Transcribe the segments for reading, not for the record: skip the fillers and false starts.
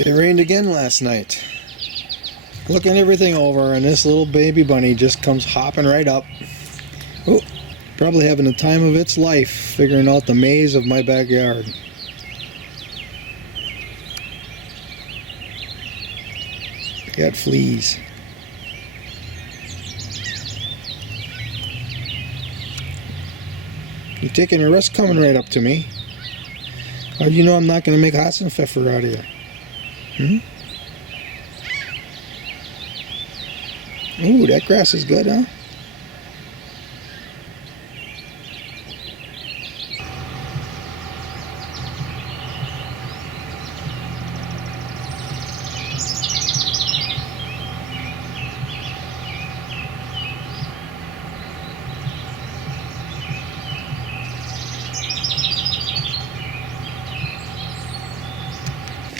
It rained again last night. Looking everything over, and this little baby bunny just comes hopping right up. Oh, probably having the time of its life figuring out the maze of my backyard. Got fleas. You're taking a risk coming right up to me. How do you know I'm not going to make Hassenpfeffer out of you? Ooh, that grass is good, huh?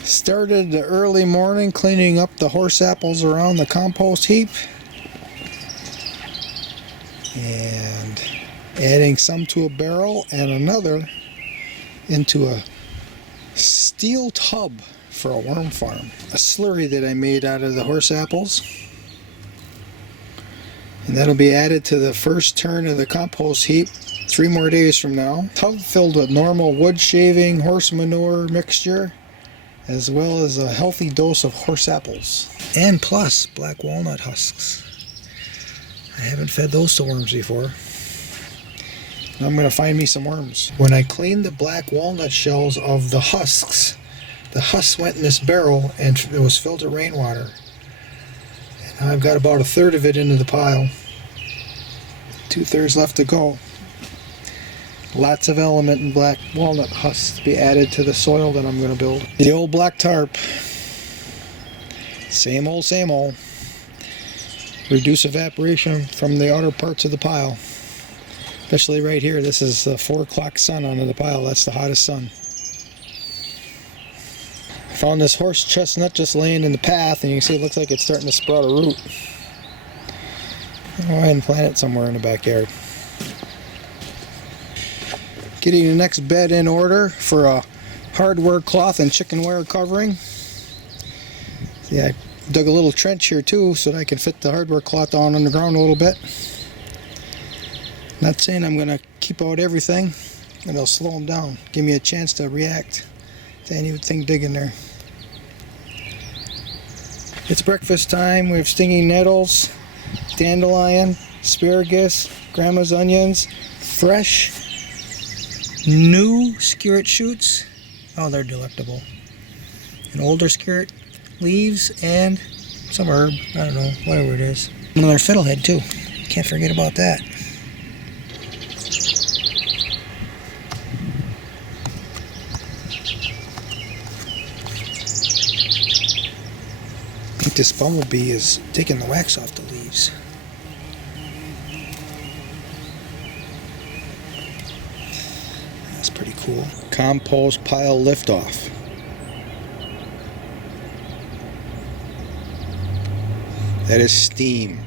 Started the early morning cleaning up the horse apples around the compost heap and adding some to a barrel and another into a steel tub for a worm farm. A slurry that I made out of the horse apples, and that'll be added to the first turn of the compost heap 3 more days from now. Tub filled with normal wood shaving, horse manure mixture, as well as a healthy dose of horse apples, and plus black walnut husks. I haven't fed those to worms before. I'm going to find me some worms. When I cleaned the black walnut shells of the husks went in this barrel and it was filled with rainwater. And I've got about 1/3 of it into the pile. 2/3 left to go. Lots of element in black walnut husks to be added to the soil that I'm going to build. The old black tarp. Same old, same old. Reduce evaporation from the outer parts of the pile. Especially right here. This is the 4 o'clock sun under the pile. That's the hottest sun. I found this horse chestnut just laying in the path, and you can see it looks like it's starting to sprout a root. I'll go ahead and plant it somewhere in the backyard. Getting the next bed in order for a hardware cloth and chicken wire covering. See, I dug a little trench here too so that I can fit the hardware cloth down underground a little bit. Not saying I'm going to keep out everything, but it'll slow them down. Give me a chance to react to anything digging there. It's breakfast time. We have stinging nettles, dandelion, asparagus, grandma's onions, fresh new skirret shoots. Oh, they're delectable. An older skirret leaves and some herb. I don't know, whatever it is. Another fiddlehead too. Can't forget about that. I think this bumblebee is taking the wax off the leaves. That's pretty cool. Compost pile liftoff. That is steam.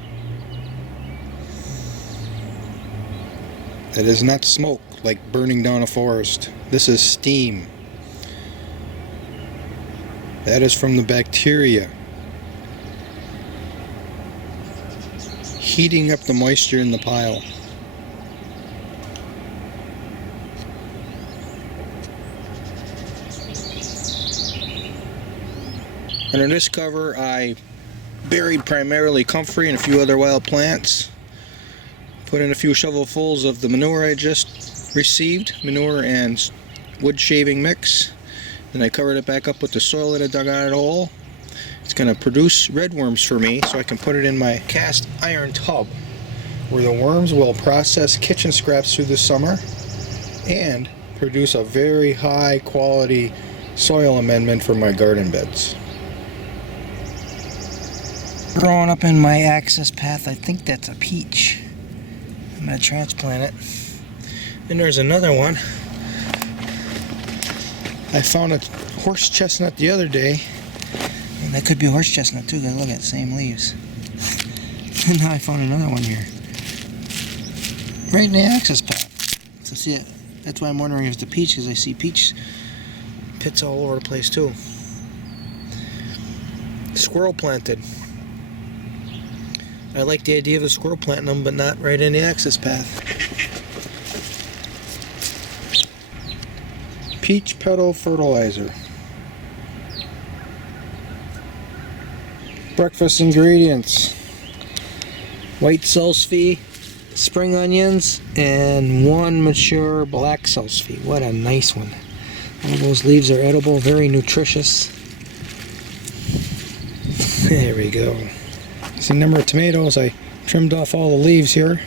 That is not smoke like burning down a forest. This is steam. That is from the bacteria heating up the moisture in the pile. Under this cover, I buried primarily comfrey and a few other wild plants. Put in a few shovelfuls of the manure I just received, manure and wood shaving mix. Then I covered it back up with the soil that I dug out of the hole. It's going to produce red worms for me, so I can put it in my cast iron tub, where the worms will process kitchen scraps through the summer and produce a very high quality soil amendment for my garden beds. Growing up in my access path, I think that's a peach. I'm going to transplant it. And there's another one. I found a horse chestnut the other day. And that could be a horse chestnut too, because look at the same leaves. And now I found another one here. Right in the access path. So see it. That's why I'm wondering if it's a peach, because I see peach pits all over the place too. squirrel planted. I like the idea of the squirrel planting them, but not right in the access path. Peach petal fertilizer. Breakfast ingredients: white salsify, spring onions, and 1 mature black salsify. What a nice one. All those leaves are edible, very nutritious. There we go. See, number of tomatoes, I trimmed off all the leaves here.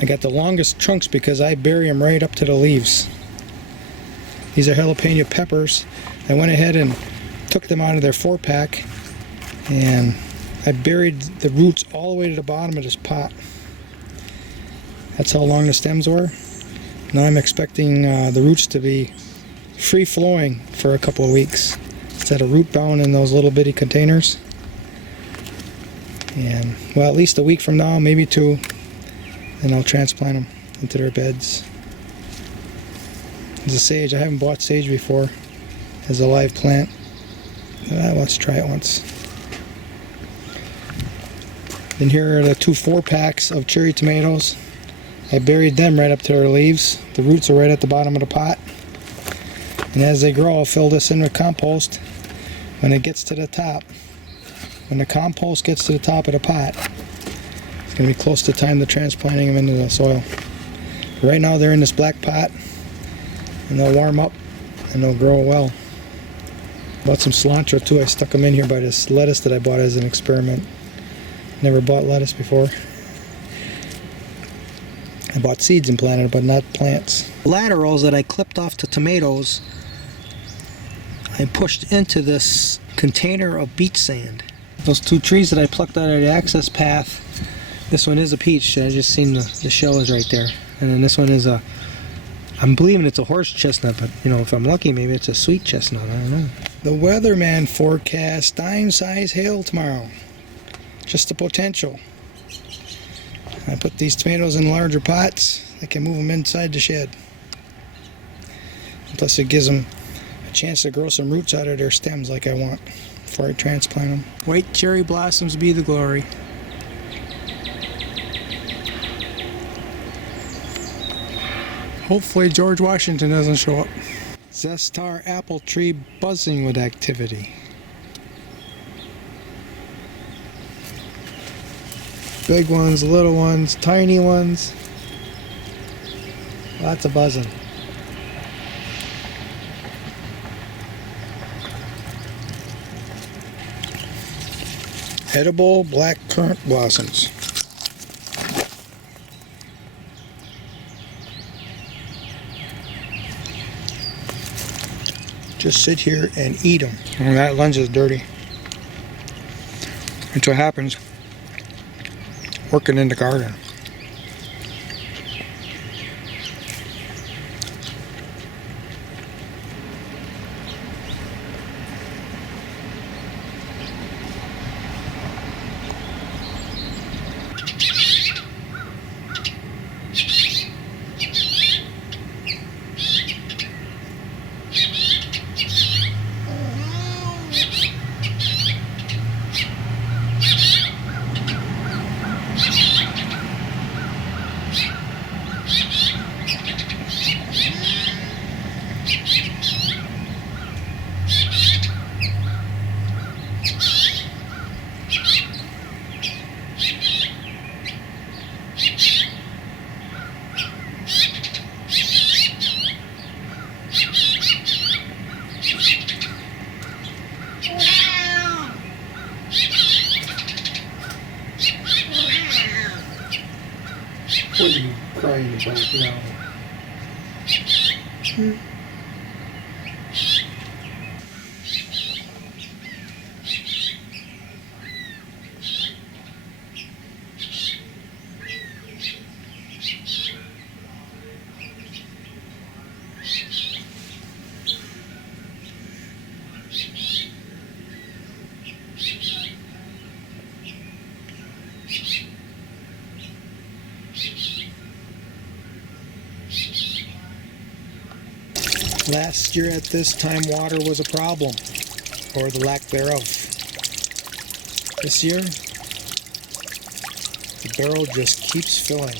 I got the longest trunks because I bury them right up to the leaves. These are jalapeno peppers. I went ahead and took them out of their 4-pack, and I buried the roots all the way to the bottom of this pot. That's how long the stems were. Now I'm expecting the roots to be free-flowing for a couple of weeks instead of root-bound in those little bitty containers. And, well, at least a week from now, maybe 2, then I'll transplant them into their beds. There's a sage. I haven't bought sage before as a live plant. Let's try it once. Then here are the 2 4-packs of cherry tomatoes. I buried them right up to their leaves. The roots are right at the bottom of the pot. And as they grow, I'll fill this in with compost. When it gets to the top, when the compost gets to the top of the pot, it's going to be close to time to transplanting them into the soil. But right now they're in this black pot, and they'll warm up and they'll grow well. Bought some cilantro too. I stuck them in here by this lettuce that I bought as an experiment. Never bought lettuce before. I bought seeds and planted, but not plants. Laterals that I clipped off the tomatoes, I pushed into this container of beach sand. Those 2 trees that I plucked out of the access path, this one is a peach. I just seen the shell is right there. And then this one is a, I'm believing it's a horse chestnut, but you know, if I'm lucky, maybe it's a sweet chestnut. I don't know. The weatherman forecast dime-size hail tomorrow. Just the potential. I put these tomatoes in larger pots. I can move them inside the shed. Plus it gives them a chance to grow some roots out of their stems like I want before I transplant them. White cherry blossoms be the glory. Hopefully George Washington doesn't show up. Zestar apple tree buzzing with activity. Big ones, little ones, tiny ones. Lots of buzzing. Edible black currant blossoms. Just sit here and eat them. And that lens is dirty. That's what happens working in the garden. What are you crying about now? Last year at this time, water was a problem, or the lack thereof. This year, the barrel just keeps filling.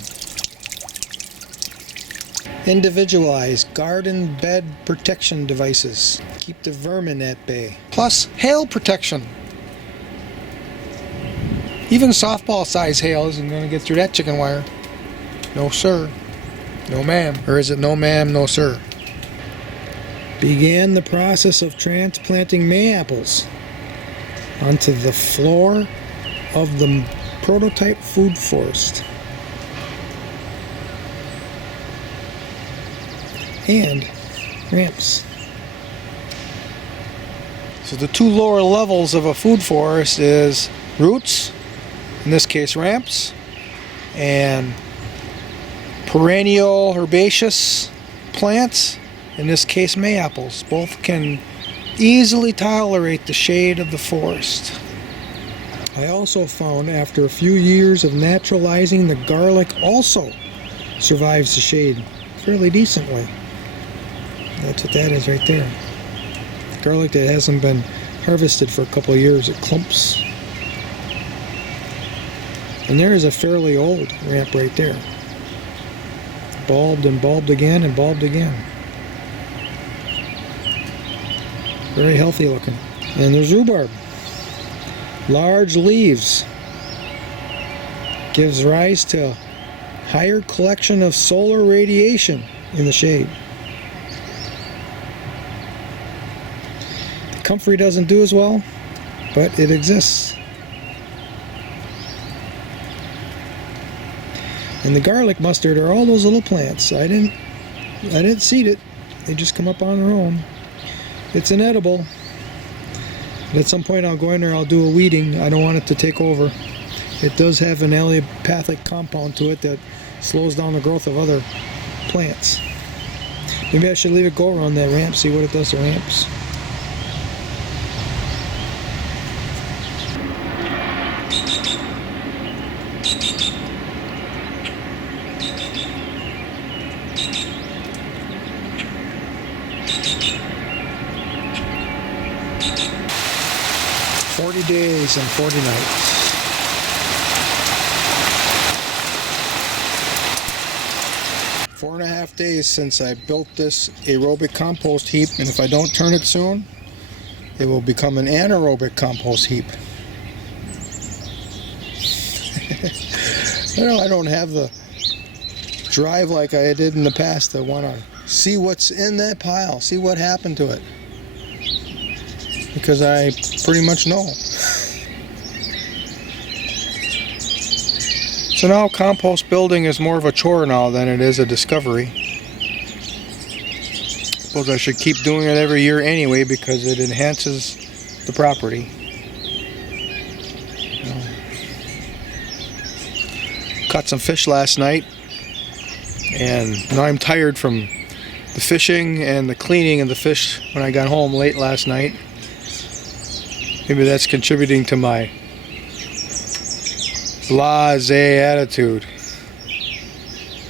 Individualized garden bed protection devices. Keep the vermin at bay. Plus hail protection. Even softball size hail isn't going to get through that chicken wire. No sir. No ma'am. Or is it no ma'am, no sir? Began the process of transplanting mayaples onto the floor of the prototype food forest. And ramps. So the two lower levels of a food forest is roots, in this case ramps, and perennial herbaceous plants, in this case mayaples. Both can easily tolerate the shade of the forest. I also found after a few years of naturalizing, the garlic also survives the shade fairly decently. That's what that is right there. Garlic that hasn't been harvested for a couple of years, it clumps. And there is a fairly old ramp right there. Bulbed and bulbed again and bulbed again. Very healthy looking. And there's rhubarb. Large leaves. Gives rise to higher collection of solar radiation in the shade. Comfrey doesn't do as well, but it exists. And the garlic mustard are all those little plants. I didn't seed it. They just come up on their own. It's inedible. But at some point I'll go in there, I'll do a weeding. I don't want it to take over. It does have an allelopathic compound to it that slows down the growth of other plants. Maybe I should leave it go around that ramp, see what it does to ramps. Days and 40 nights. Four and a half days since I built this aerobic compost heap, and if I don't turn it soon, it will become an anaerobic compost heap. I don't have the drive like I did in the past. I want to see what's in that pile, see what happened to it. Because I pretty much know. So now compost building is more of a chore now than it is a discovery. Suppose I should keep doing it every year anyway because it enhances the property. Caught some fish last night, and now I'm tired from the fishing and the cleaning of the fish when I got home late last night. Maybe that's contributing to my blasé attitude.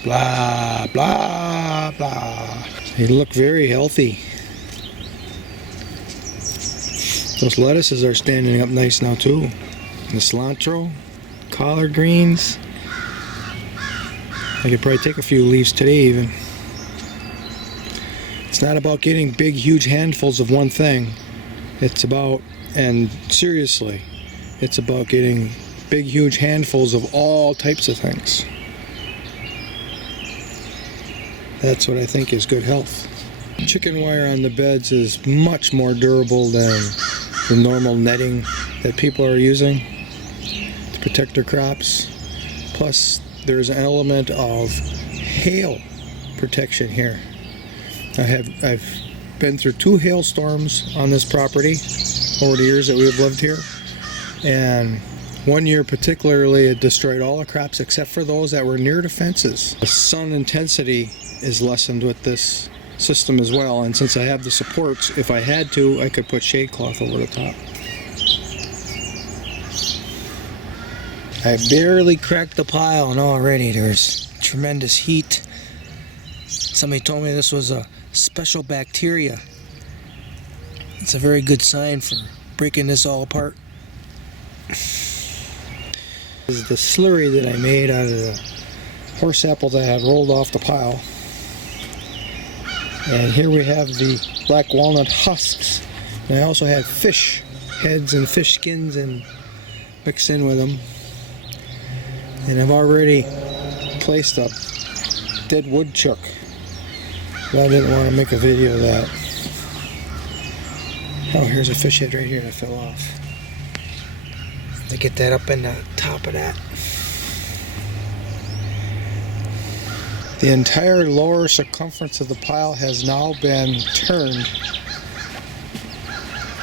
Blah, blah, blah. They look very healthy. Those lettuces are standing up nice now too. And the cilantro, collard greens. I could probably take a few leaves today even. It's not about getting big, huge handfuls of one thing. It's about, and seriously, it's about getting big, huge handfuls of all types of things. That's what I think is good health. Chicken wire on the beds is much more durable than the normal netting that people are using to protect their crops. Plus, there's an element of hail protection here. I've been through 2 hailstorms on this property over the years that we've lived here, and one year particularly it destroyed all the crops except for those that were near the fences. The sun intensity is lessened with this system as well, and since I have the supports, if I had to, I could put shade cloth over the top. I barely cracked the pile and already there's tremendous heat. Somebody told me this was a special bacteria. It's a very good sign for breaking this all apart. This is the slurry that I made out of the horse apples I had rolled off the pile. And here we have the black walnut husks. And I also had fish heads and fish skins and mixed in with them. And I've already placed a dead woodchuck, but I didn't want to make a video of that. Oh, here's a fish head right here that fell off. To get that up in the top of that. The entire lower circumference of the pile has now been turned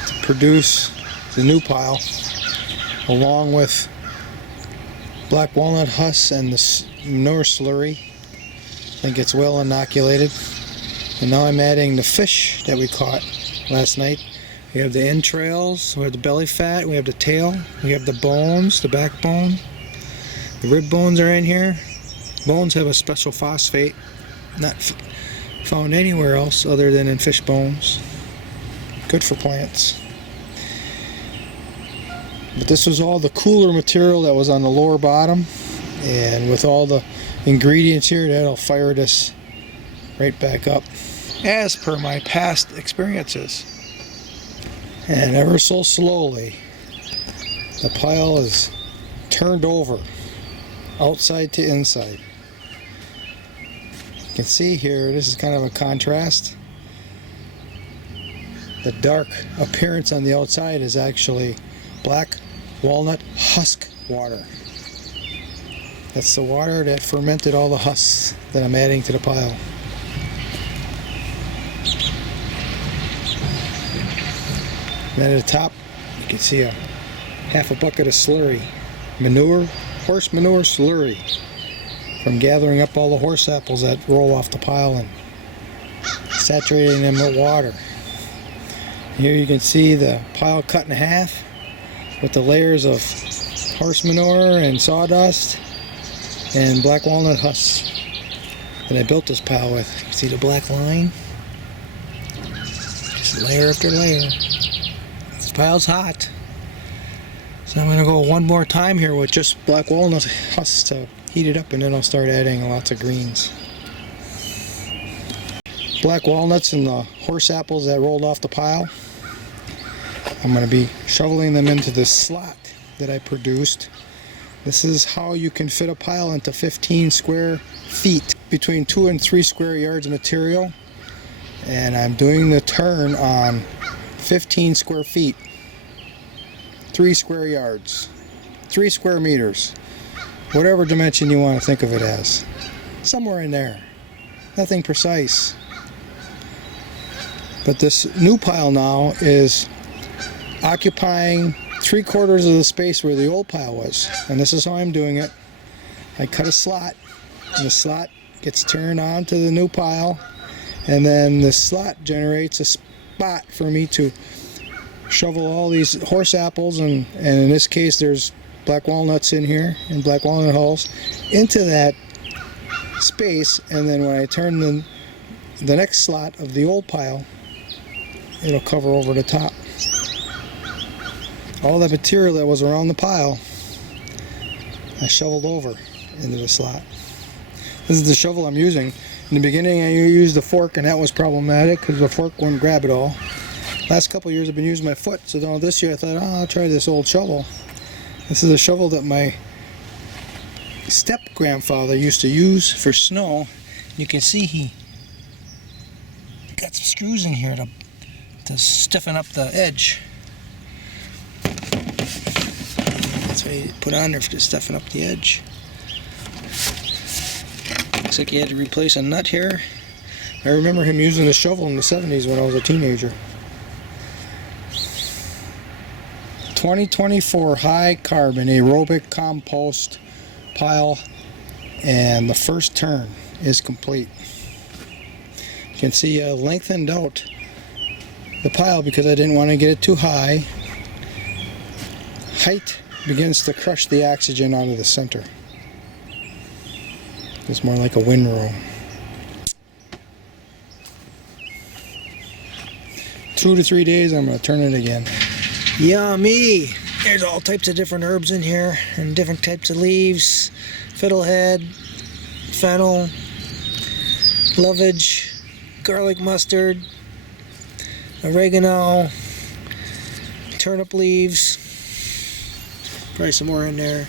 to produce the new pile, along with black walnut husks and the manure slurry. I think it's well inoculated. And now I'm adding the fish that we caught last night. We have the entrails, we have the belly fat, we have the tail, we have the bones, the backbone. The rib bones are in here. Bones have a special phosphate, not found anywhere else other than in fish bones. Good for plants. But this was all the cooler material that was on the lower bottom, and with all the ingredients here, that'll fire this right back up, as per my past experiences. And ever so slowly, the pile is turned over, outside to inside. You can see here, this is kind of a contrast. The dark appearance on the outside is actually black walnut husk water. That's the water that fermented all the husks that I'm adding to the pile. And at the top, you can see a half a bucket of slurry. Manure, horse manure slurry, from gathering up all the horse apples that roll off the pile and saturating them with water. Here you can see the pile cut in half with the layers of horse manure and sawdust and black walnut husks that I built this pile with. See the black line? Just layer after layer. This pile's hot. So I'm going to go one more time here with just black walnut husks to heat it up, and then I'll start adding lots of greens. Black walnuts and the horse apples that rolled off the pile. I'm going to be shoveling them into this slot that I produced. This is how you can fit a pile into 15 square feet, between 2 and 3 square yards of material. And I'm doing the turn on 15 square feet, 3 square yards, 3 square meters, whatever dimension you want to think of it as. Somewhere in there. Nothing precise. But this new pile now is occupying 3/4 of the space where the old pile was. And this is how I'm doing it. I cut a slot, and the slot gets turned on to the new pile, and then the slot generates a spot for me to shovel all these horse apples, and in this case there's black walnuts in here and black walnut hulls into that space, and then when I turn the next slot of the old pile, it'll cover over the top. All that material that was around the pile, I shoveled over into the slot. This is the shovel I'm using. In the beginning I used the fork, and that was problematic because the fork wouldn't grab it all. Last couple of years I've been using my foot, so now this year I thought, I'll try this old shovel. This is a shovel that my step-grandfather used to use for snow. You can see he got some screws in here to stiffen up the edge. That's what he put on there to stiffen up the edge. Looks like he had to replace a nut here. I remember him using the shovel in the 70s when I was a teenager. 2024 high carbon aerobic compost pile, and the first turn is complete. You can see I lengthened out the pile because I didn't want to get it too high. Height begins to crush the oxygen out of the center. It's more like a windrow. 2 to 3 days, I'm going to turn it again. Yummy! There's all types of different herbs in here and different types of leaves. Fiddlehead, fennel, lovage, garlic mustard, oregano, turnip leaves, probably some more in there,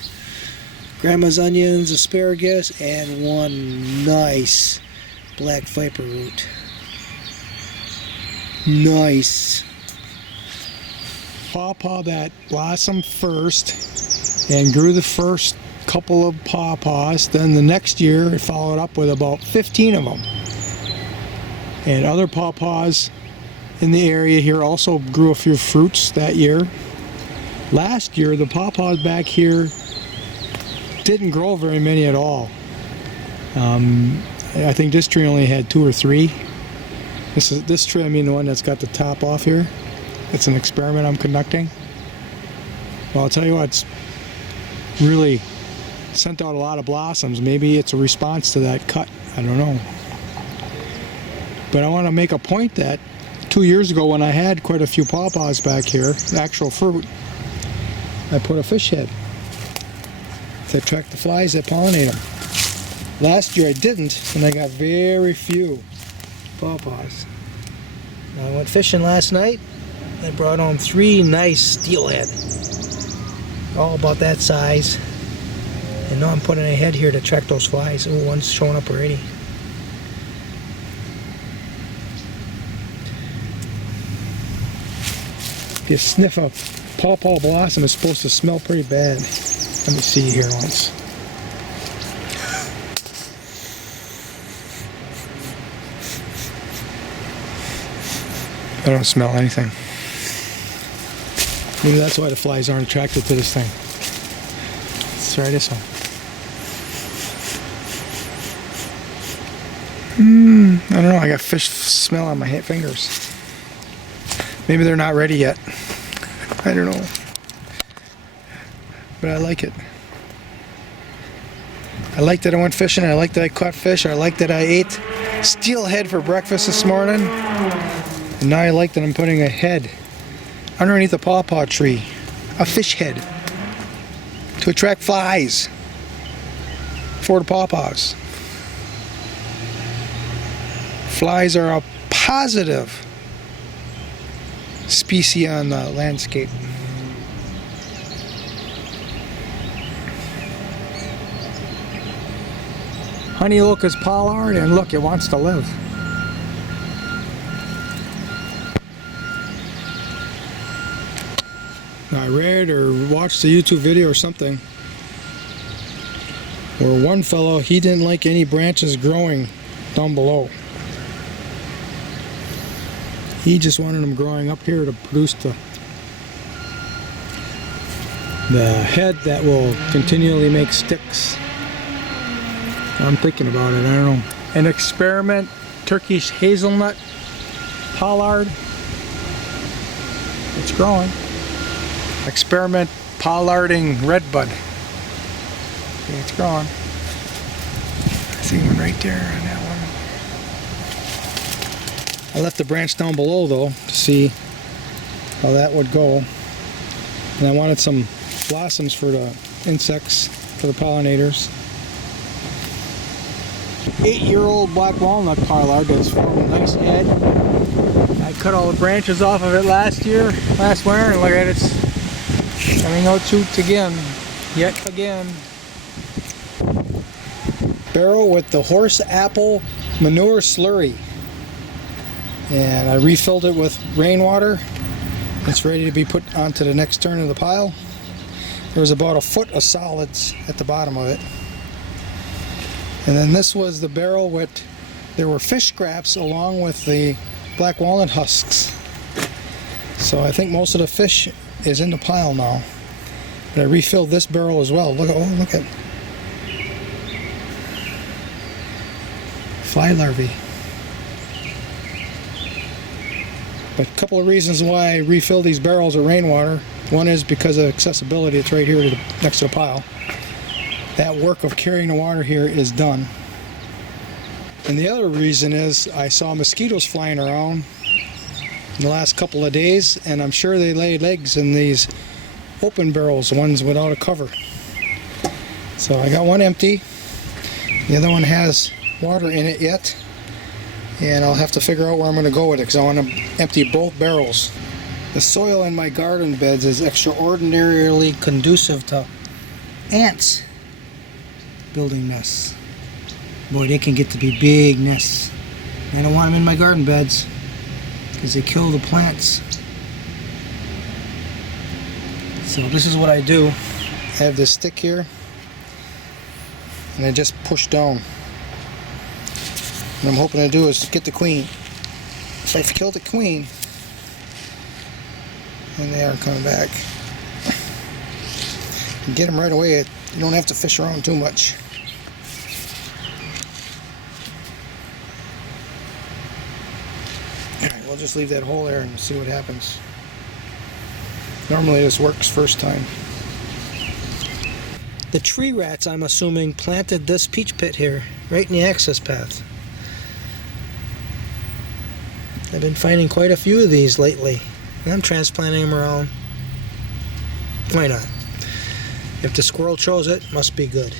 grandma's onions, asparagus, and one nice black viper root. Nice. Pawpaw that blossomed first and grew the first couple of pawpaws. Then the next year it followed up with about 15 of them. And other pawpaws in the area here also grew a few fruits that year. Last year the pawpaws back here didn't grow very many at all. I think this tree only had 2 or 3. This tree, I mean the one that's got the top off here. It's an experiment I'm conducting. Well, I'll tell you what, it's really sent out a lot of blossoms. Maybe it's a response to that cut. I don't know. But I want to make a point that 2 years ago when I had quite a few pawpaws back here, actual fruit, I put a fish head to attract the flies that pollinate them. Last year I didn't, and I got very few pawpaws. I went fishing last night. I brought home 3 nice steelhead, all about that size. And now I'm putting a head here to attract those flies. Oh, one's showing up already. If you sniff a pawpaw blossom, it's supposed to smell pretty bad. Let me see here once. I don't smell anything. Maybe that's why the flies aren't attracted to this thing. Let's try this one. I don't know, I got fish smell on my fingers. Maybe they're not ready yet. I don't know. But I like it. I like that I went fishing. I like that I caught fish. I like that I ate steelhead for breakfast this morning. And now I like that I'm putting a head underneath a pawpaw tree. A fish head. To attract flies. For the pawpaws. Flies are a positive species on the landscape. Honey locust pollard, and look, it wants to live. I read or watched a YouTube video or something where one fellow, he didn't like any branches growing down below. He just wanted them growing up here to produce the head that will continually make sticks. I'm thinking about it, I don't know. An experiment Turkish hazelnut pollard. It's growing. Experiment pollarding redbud. Okay, it's growing. I see one right there on that one. I left the branch down below though to see how that would go. And I wanted some blossoms for the insects, for the pollinators. 8-year-old black walnut pollard that's formed a nice head. I cut all the branches off of it last winter, and look at it, it's coming out shoots again, yet again. Barrel with the horse apple manure slurry. And I refilled it with rainwater. It's ready to be put onto the next turn of the pile. There's about a foot of solids at the bottom of it. And then this was the barrel with, there were fish scraps along with the black walnut husks. So I think most of the fish is in the pile now. But I refilled this barrel as well. Look at fly larvae. But a couple of reasons why I refill these barrels with rainwater. One is because of accessibility. It's right here next to the pile. That work of carrying the water here is done. And the other reason is I saw mosquitoes flying around in the last couple of days, and I'm sure they laid eggs in these open barrels, the ones without a cover. So I got one empty. The other one has water in it yet. And I'll have to figure out where I'm going to go with it because I want to empty both barrels. The soil in my garden beds is extraordinarily conducive to ants building nests. Boy, they can get to be big nests. I don't want them in my garden beds because they kill the plants. So this is what I do. I have this stick here and I just push down. What I'm hoping to do is get the queen. If I kill the queen, and they aren't coming back. You get them right away. You don't have to fish around too much. Alright, we'll just leave that hole there and see what happens. Normally this works first time. The tree rats, I'm assuming, planted this peach pit here, right in the access path. I've been finding quite a few of these lately. And I'm transplanting them around. Why not? If the squirrel chose it, must be good.